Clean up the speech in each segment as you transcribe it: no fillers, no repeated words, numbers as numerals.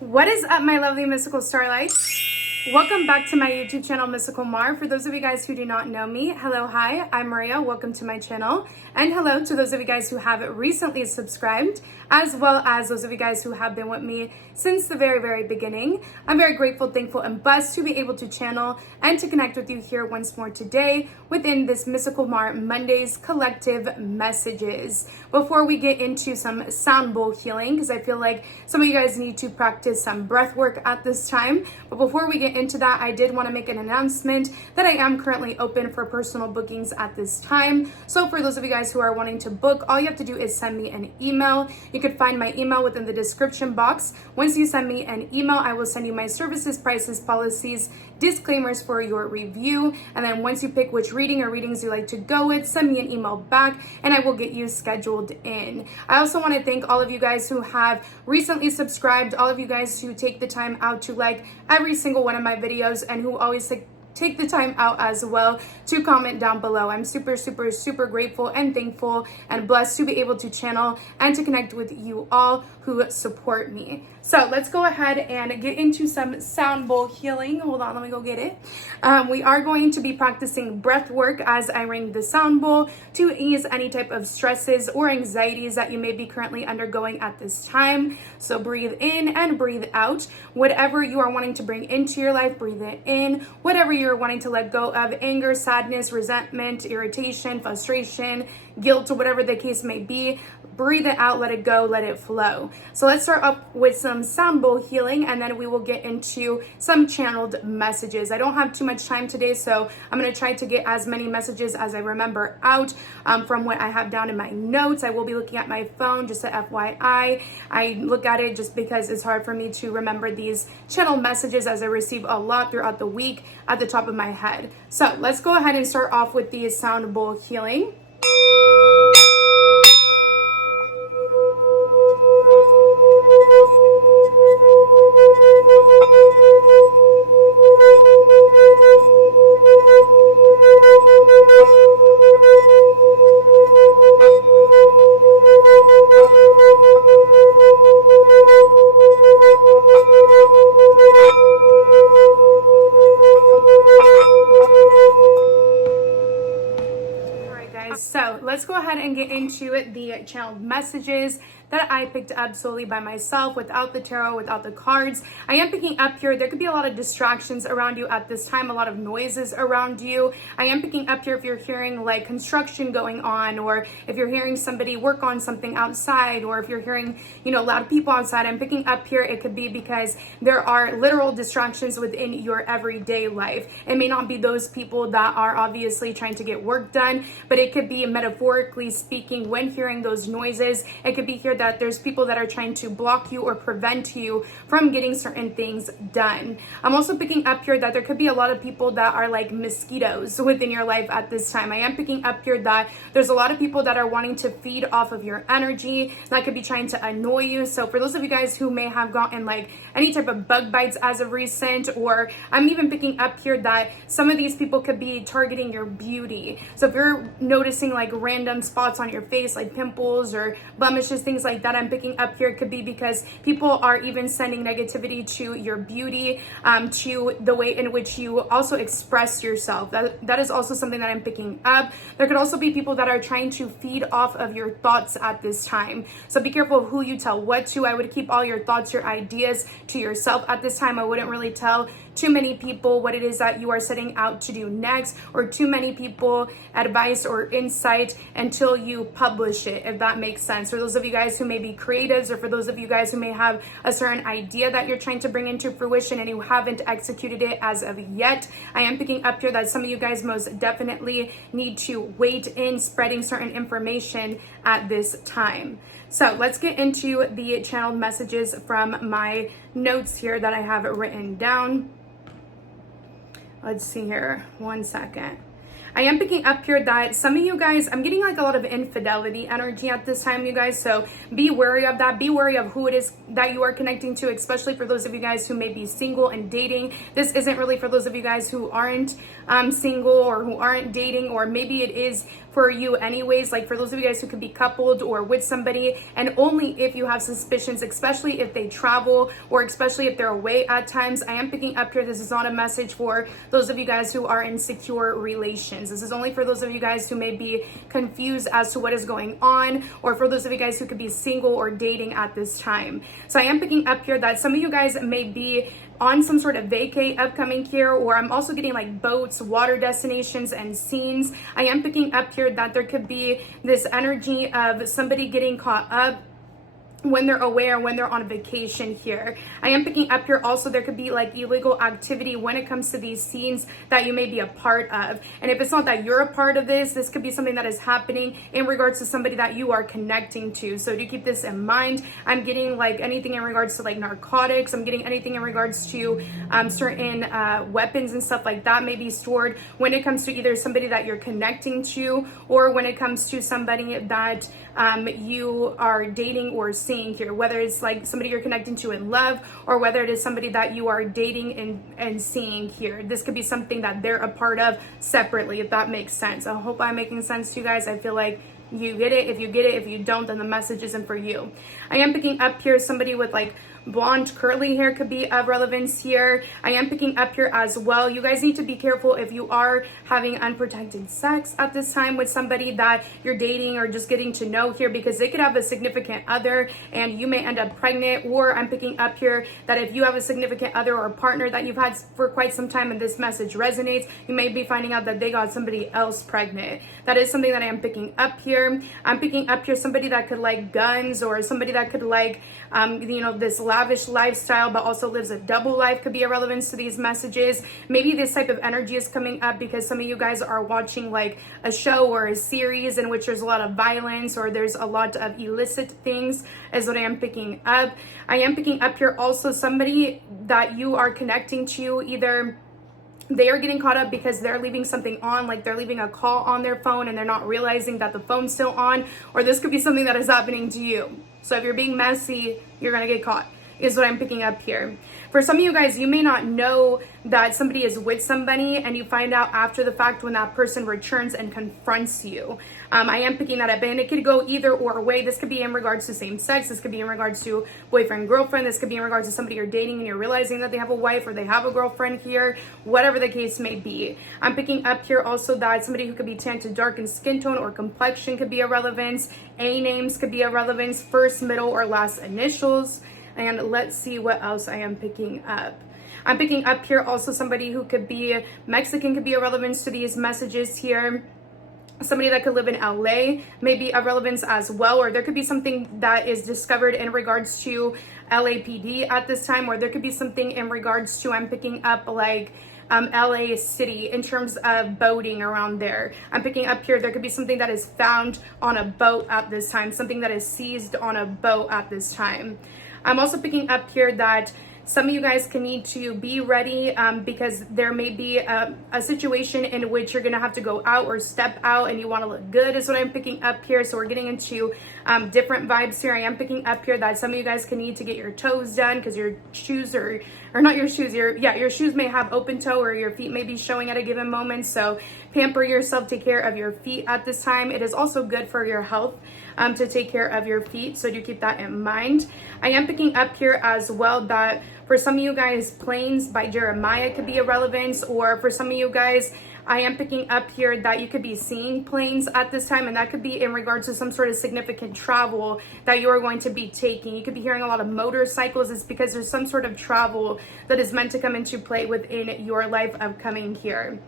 What is up, my lovely mystical starlights? Welcome back to my YouTube channel, Mysticalmar. For those of you guys who do not know me, hello, hi, I'm Maria. Welcome to my channel. And hello to those of you guys who have recently subscribed, as well as those of you guys who have been with me since the very beginning. I'm very grateful, thankful, and blessed to be able to channel and to connect with you here once more today within this Mysticalmar Mondays collective messages. Before we get into some sound bowl healing, because I feel like some of you guys need to practice some breath work at this time. But before we get into that, I did want to make an announcement that I am currently open for personal bookings at this time. So for those of you guys who are wanting to book, all you have to do is send me an email. You could find my email within the description box. Once you send me an email, I will send you my services, prices, policies, disclaimers for your review. And then once you pick which reading or readings you like to go with, send me an email back and I will get you scheduled in. I also want to thank all of you guys who have recently subscribed, all of you guys who take the time out to like every single one of my videos and who always take the time out as well to comment down below. I'm super grateful and thankful and blessed to be able to channel and to connect with you all who support me. So let's go ahead and get into some sound bowl healing. Hold on, let me go get it. We are going to be practicing breath work as I ring the sound bowl to ease any type of stresses or anxieties that you may be currently undergoing at this time. So breathe in and breathe out. Whatever you are wanting to bring into your life, breathe it in. Whatever you're wanting to let go of, anger, sadness, resentment, irritation, frustration, guilt, or whatever the case may be, breathe it out, let it go, let it flow. So let's start up with some sound bowl healing and then we will get into some channeled messages. I don't have too much time today, so I'm going to try to get as many messages as I remember out from what I have down in my notes. I will be looking at my phone, just a FYI. I look at it just because it's hard for me to remember these channeled messages as I receive a lot throughout the week at the top of my head. So let's go ahead and start off with the sound bowl healing. So let's go ahead and get into the channeled messages that I picked up solely by myself, without the tarot, without the cards. I am picking up here, there could be a lot of distractions around you at this time, a lot of noises around you. I am picking up here if you're hearing like construction going on, or if you're hearing somebody work on something outside, or if you're hearing, loud people outside. I'm picking up here, it could be because there are literal distractions within your everyday life. It may not be those people that are obviously trying to get work done, but it could be metaphorically speaking when hearing those noises. It could be here that there's people that are trying to block you or prevent you from getting certain things done. I'm also picking up here that there could be a lot of people that are like mosquitoes within your life at this time. I am picking up here that there's a lot of people that are wanting to feed off of your energy, that could be trying to annoy you. So for those of you guys who may have gotten like any type of bug bites as of recent, or I'm even picking up here that some of these people could be targeting your beauty. So if you're noticing like random spots on your face, like pimples or blemishes, things like that, I'm picking up here, it could be because people are even sending negativity to your beauty, to the way in which you also express yourself. That is also something that I'm picking up. There could also be people that are trying to feed off of your thoughts at this time. So be careful of who you tell what to. I would keep all your thoughts, your ideas to yourself at this time. I wouldn't really tell too many people what it is that you are setting out to do next, or too many people advice or insight until you publish it, if that makes sense. For those of you guys who may be creatives, or for those of you guys who may have a certain idea that you're trying to bring into fruition and you haven't executed it as of yet, I am picking up here that some of you guys most definitely need to wait in spreading certain information at this time. So let's get into the channeled messages from my notes here that I have written down. Let's see here, one second. I am picking up here that some of you guys, I'm getting like a lot of infidelity energy at this time, you guys. So be wary of that. Be wary of who it is that you are connecting to, especially for those of you guys who may be single and dating. This isn't really for those of you guys who aren't single or who aren't dating, or maybe it is for for you anyways, like for those of you guys who could be coupled or with somebody, and only if you have suspicions, especially if they travel or especially if they're away at times. I am picking up here, this is not a message for those of you guys who are in secure relations. This is only for those of you guys who may be confused as to what is going on, or for those of you guys who could be single or dating at this time. So I am picking up here that some of you guys may be on some sort of vacay upcoming here, or I'm also getting like boats, water destinations, and scenes. I am picking up here that there could be this energy of somebody getting caught up when they're away or when they're on vacation here. I am picking up here also there could be like illegal activity when it comes to these scenes that you may be a part of. And if it's not that you're a part of this could be something that is happening in regards to somebody that you are connecting to. So do keep this in mind. I'm getting like anything in regards to like narcotics. I'm getting anything in regards to certain weapons and stuff like that may be stored when it comes to either somebody that you're connecting to, or when it comes to somebody that you are dating or seeing here, whether it's like somebody you're connecting to in love, or whether it is somebody that you are dating and seeing here. This could be something that they're a part of separately, if that makes sense. I hope I'm making sense to you guys. I feel like you get it. If you get it, if you don't, then the message isn't for you. I am picking up here somebody with like blonde curly hair could be of relevance here. I am picking up here as well. You guys need to be careful if you are having unprotected sex at this time with somebody that you're dating or just getting to know here, because they could have a significant other and you may end up pregnant. Or I'm picking up here that if you have a significant other or a partner that you've had for quite some time and this message resonates, you may be finding out that they got somebody else pregnant. That is something that I am picking up here. I'm picking up here somebody that could like guns, or somebody that could like this lavish lifestyle but also lives a double life could be a relevance to these messages. Maybe this type of energy is coming up because some of you guys are watching like a show or a series in which there's a lot of violence or there's a lot of illicit things, is what I am picking up. I am picking up here also somebody that you are connecting to, either they are getting caught up because they're leaving something on, like they're leaving a call on their phone and they're not realizing that the phone's still on, or this could be something that is happening to you. So if you're being messy, you're gonna get caught, is what I'm picking up here. For some of you guys, you may not know that somebody is with somebody and you find out after the fact when that person returns and confronts you. I am picking that up, and it could go either or way. This could be in regards to same sex. This could be in regards to boyfriend, girlfriend. This could be in regards to somebody you're dating and you're realizing that they have a wife or they have a girlfriend here, whatever the case may be. I'm picking up here also that somebody who could be tan to darkened skin tone or complexion could be a relevance. A names could be a relevance, first, middle, or last initials. And let's see what else I am picking up. I'm picking up here also somebody who could be Mexican could be a relevance to these messages here. Somebody that could live in LA may be a relevance as well, or there could be something that is discovered in regards to LAPD at this time, or there could be something in regards to, I'm picking up like LA City in terms of boating around there. I'm picking up here there could be something that is found on a boat at this time, something that is seized on a boat at this time. I'm also picking up here that some of you guys can need to be ready because there may be a situation in which you're gonna have to go out or step out and you want to look good, is what I'm picking up here. So we're getting into different vibes here. I am picking up here that some of you guys can need to get your toes done because your shoes or not your shoes, your shoes may have open toe, or your feet may be showing at a given moment. So pamper yourself, take care of your feet at this time. It is also good for your health to take care of your feet, so do keep that in mind. I am picking up here as well that for some of you guys, Planes by Jeremiah could be a relevance, or for some of you guys, I am picking up here that you could be seeing planes at this time, and that could be in regards to some sort of significant travel that you are going to be taking. You could be hearing a lot of motorcycles. It's because there's some sort of travel that is meant to come into play within your life upcoming here.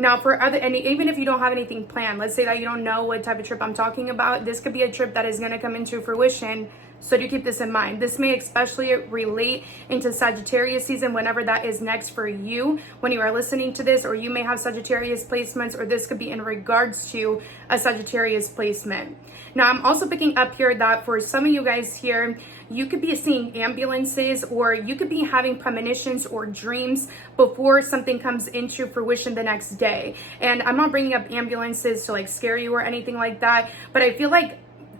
Now for other, and even if you don't have anything planned, let's say that you don't know what type of trip I'm talking about, this could be a trip that is going to come into fruition. So do keep this in mind. This may especially relate into Sagittarius season, whenever that is next for you when you are listening to this, or you may have Sagittarius placements, or this could be in regards to a Sagittarius placement. Now I'm also picking up here that for some of you guys here, you could be seeing ambulances, or you could be having premonitions or dreams before something comes into fruition the next day. And I'm not bringing up ambulances to like scare you or anything like that, but I feel like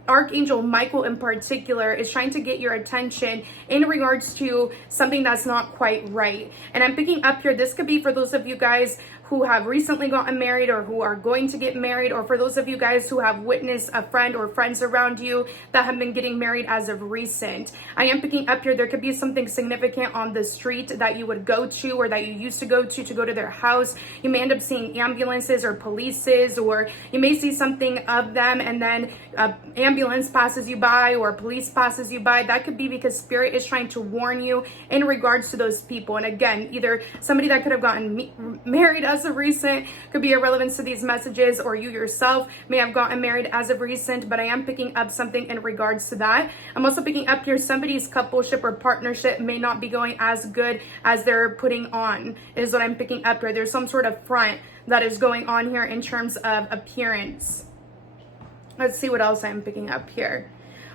Archangel Michael in particular is trying to get your attention in regards to something that's not quite right. And I'm picking up here, this could be for those of you guys who have recently gotten married or who are going to get married, or for those of you guys who have witnessed a friend or friends around you that have been getting married as of recent. I am picking up here, there could be something significant on the street that you would go to or that you used to go to their house. You may end up seeing ambulances or polices, or you may see something of them and then ambulance passes you by or police passes you by. That could be because Spirit is trying to warn you in regards to those people. And again, either somebody that could have gotten married as of recent could be irrelevant to these messages, or you yourself may have gotten married as of recent, but I am picking up something in regards to that. I'm also picking up here, somebody's coupleship or partnership may not be going as good as they're putting on, is what I'm picking up here. There's some sort of front that is going on here in terms of appearance. Let's see what else I'm picking up here.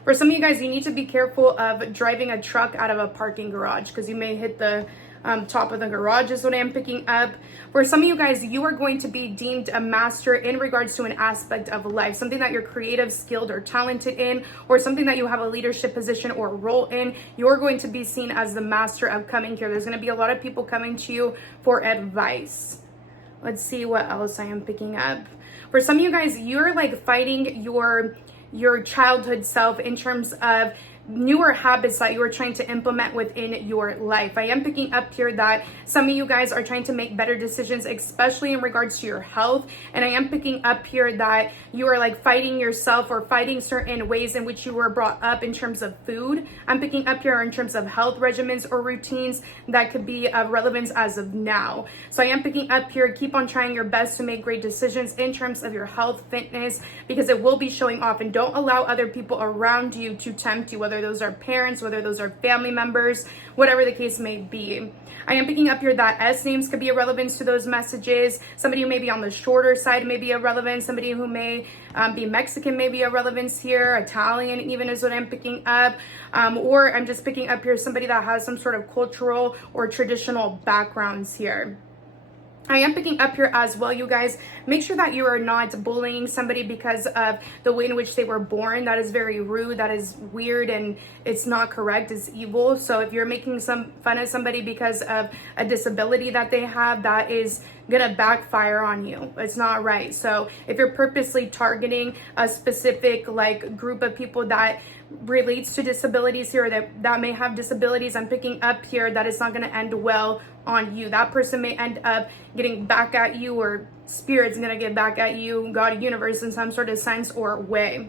For some of you guys, you need to be careful of driving a truck out of a parking garage, because you may hit the top of the garage, is what I'm picking up. For some of you guys, you are going to be deemed a master in regards to an aspect of life, something that you're creative, skilled, or talented in, or something that you have a leadership position or role in. You're going to be seen as the master of coming here. There's going to be a lot of people coming to you for advice. Let's see what else I am picking up. For some of you guys, you're like fighting your childhood self in terms of newer habits that you are trying to implement within your life. I am picking up here that some of you guys are trying to make better decisions, especially in regards to your health. And I am picking up here that you are like fighting yourself or fighting certain ways in which you were brought up in terms of food. I'm picking up here in terms of health regimens or routines that could be of relevance as of now. So I am picking up here, keep on trying your best to make great decisions in terms of your health, fitness, because it will be showing off. And don't allow other people around you to tempt you, whether those are parents, whether those are family members, whatever the case may be. I am picking up here that S names could be irrelevant to those messages. Somebody who may be on the shorter side may be irrelevant. Somebody who may be Mexican may be irrelevant here. Italian even is what I'm picking up. Or I'm just picking up here somebody that has some sort of cultural or traditional backgrounds here. I am picking up here as well, you guys. Make sure that you are not bullying somebody because of the way in which they were born. That is very rude. That is weird, and it's not correct. It's evil. So if you're making some fun of somebody because of a disability that they have, that is gonna backfire on you. It's not right. So if you're purposely targeting a specific like group of people that relates to disabilities here, that may have disabilities, I'm picking up here that it's not going to end well on you. That person may end up getting back at you, or Spirit's going to get back at you, God, universe, in some sort of sense or way.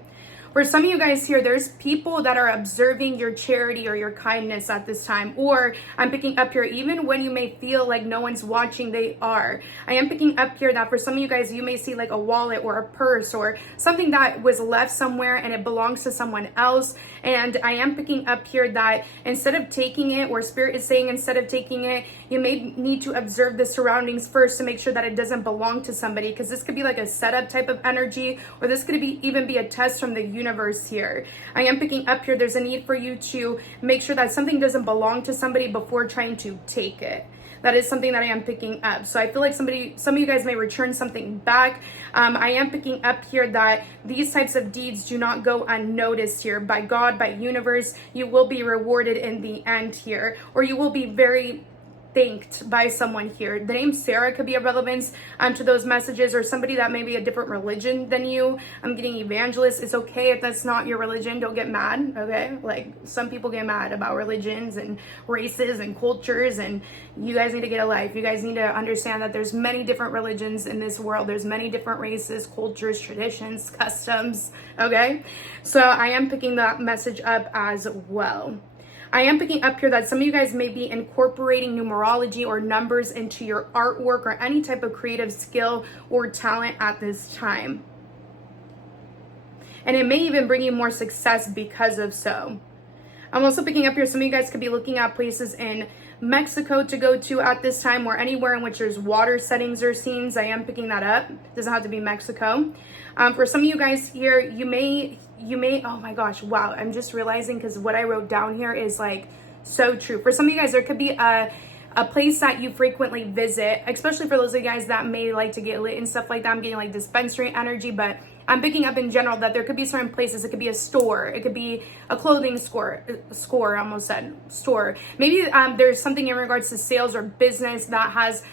For some of you guys here, there's people that are observing your charity or your kindness at this time. Or I'm picking up here, even when you may feel like no one's watching, they are. I am picking up here that for some of you guys, you may see like a wallet or a purse or something that was left somewhere and it belongs to someone else. And I am picking up here that instead of taking it, or Spirit is saying instead of taking it, you may need to observe the surroundings first to make sure that it doesn't belong to somebody, because this could be like a setup type of energy, or this could even be a test from the universe here. I am picking up here, there's a need for you to make sure that something doesn't belong to somebody before trying to take it. That is something that I am picking up. So I feel like some of you guys may return something back. I am picking up here that these types of deeds do not go unnoticed here. By God, by universe, you will be rewarded in the end here, or you will be very thanked by someone here. The name Sarah could be a relevance to those messages, or somebody that may be a different religion than you. I'm getting evangelist. It's okay if that's not your religion. Don't get mad, okay? Like, some people get mad about religions and races and cultures, and you guys need to get a life. You guys need to understand that there's many different religions in this world. There's many different races, cultures, traditions, customs, okay? So I am picking that message up as well. I am picking up here that some of you guys may be incorporating numerology or numbers into your artwork or any type of creative skill or talent at this time. And it may even bring you more success because of so. I'm also picking up here, some of you guys could be looking at places in Mexico to go to at this time, or anywhere in which there's water settings or scenes. I am picking that up. It doesn't have to be Mexico. For some of you guys here, you may, oh my gosh, wow. I'm just realizing, because what I wrote down here is like so true. For some of you guys, there could be a place that you frequently visit, especially for those of you guys that may like to get lit and stuff like that. I'm getting like dispensary energy, but I'm picking up in general that there could be certain places. It could be a store. It could be a clothing store. I almost said store. Maybe there's something in regards to sales or business that has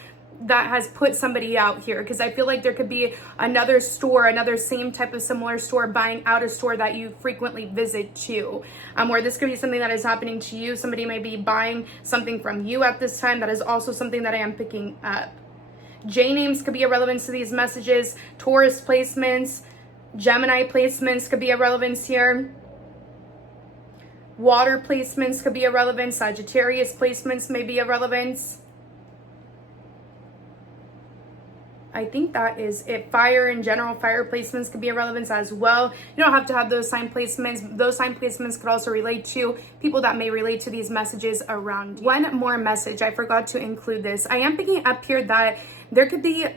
put somebody out here, because I feel like there could be another store, another same type of similar store buying out a store that you frequently visit to, or this could be something that is happening to you. Somebody may be buying something from you at this time. That is also something that I am picking up. J names could be a relevance to these messages. Taurus placements, Gemini placements could be a relevance here. Water placements could be a relevance. Sagittarius placements may be a relevance. I think that is it. Fire in general, fire placements could be a relevance as well. You don't have to have those sign placements. Those sign placements could also relate to people that may relate to these messages around you. One more message, I forgot to include this. I am picking up here that there could be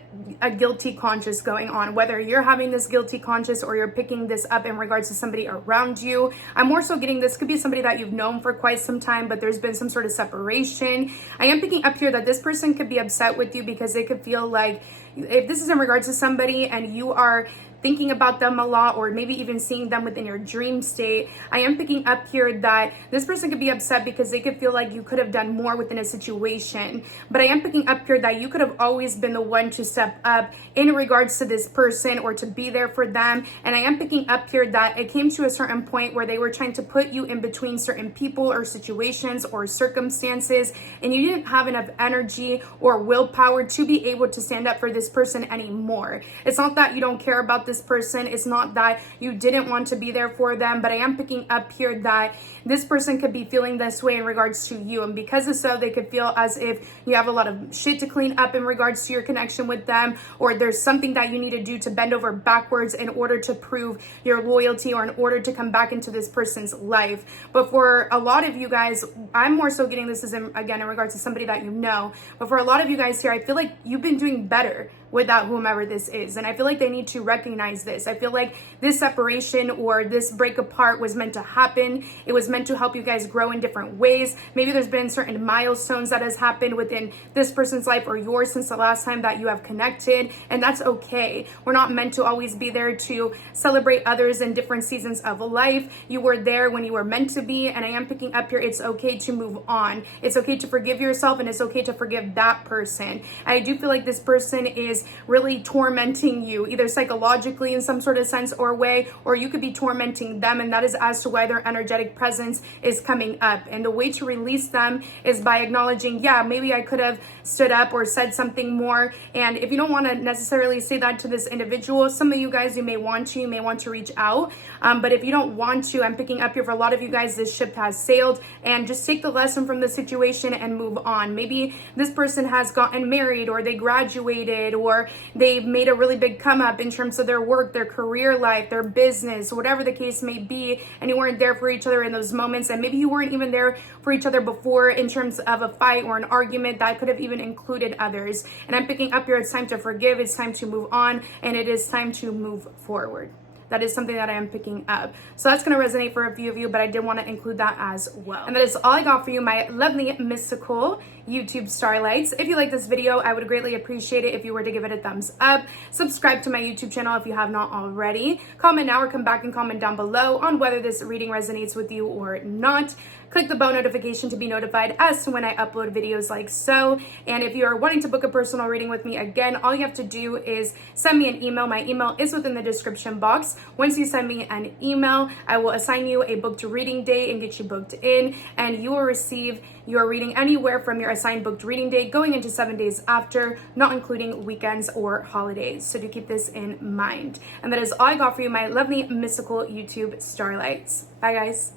a guilty conscience going on, whether you're having this guilty conscience or you're picking this up in regards to somebody around you. I'm more so getting this could be somebody that you've known for quite some time, but there's been some sort of separation. I am picking up here that this person could be upset with you because they could feel like, if this is in regards to somebody and you are thinking about them a lot, or maybe even seeing them within your dream state, I am picking up here that this person could be upset because they could feel like you could have done more within a situation. But I am picking up here that you could have always been the one to step up in regards to this person or to be there for them. And I am picking up here that it came to a certain point where they were trying to put you in between certain people or situations or circumstances, and you didn't have enough energy or willpower to be able to stand up for this person anymore. It's not that you don't care about this person. It's not that you didn't want to be there for them, but I am picking up here that this person could be feeling this way in regards to you. And because of so, they could feel as if you have a lot of shit to clean up in regards to your connection with them, or there's something that you need to do to bend over backwards in order to prove your loyalty or in order to come back into this person's life. But for a lot of you guys, I'm more so getting this as again in regards to somebody that you know. But for a lot of you guys here, I feel like you've been doing better without whomever this is. And I feel like they need to recognize this. I feel like this separation or this break apart was meant to happen. It was meant to help you guys grow in different ways. Maybe there's been certain milestones that has happened within this person's life or yours since the last time that you have connected. And that's okay. We're not meant to always be there to celebrate others in different seasons of life. You were there when you were meant to be. And I am picking up here, it's okay to move on. It's okay to forgive yourself, and it's okay to forgive that person. And I do feel like this person is really tormenting you, either psychologically in some sort of sense or way, or you could be tormenting them, and that is as to why their energetic presence is coming up. And the way to release them is by acknowledging, yeah, maybe I could have stood up or said something more. And if you don't want to necessarily say that to this individual, some of you guys, you may want to reach out. But if you don't want to, I'm picking up here for a lot of you guys, this ship has sailed, and just take the lesson from the situation and move on. Maybe this person has gotten married, or they graduated, or they've made a really big come up in terms of their work, their career life, their business, whatever the case may be, and you weren't there for each other in those moments. And maybe you weren't even there for each other before in terms of a fight or an argument that could have even included others. And I'm picking up here, it's time to forgive, it's time to move on, and it is time to move forward. That is something that I am picking up. So that's going to resonate for a few of you, but I did want to include that as well. And that is all I got for you, my lovely mystical YouTube starlights. If you like this video, I would greatly appreciate it if you were to give it a thumbs up. Subscribe to my YouTube channel if you have not already. Comment now or come back and comment down below on whether this reading resonates with you or not. Click the bell notification to be notified as to when I upload videos like so. And if you are wanting to book a personal reading with me, again, all you have to do is send me an email. My email is within the description box. Once you send me an email, I will assign you a booked reading date and get you booked in, and you will receive your reading anywhere from your assigned booked reading date going into 7 days after, not including weekends or holidays. So do keep this in mind. And that is all I got for you, my lovely mystical YouTube starlights. Bye guys.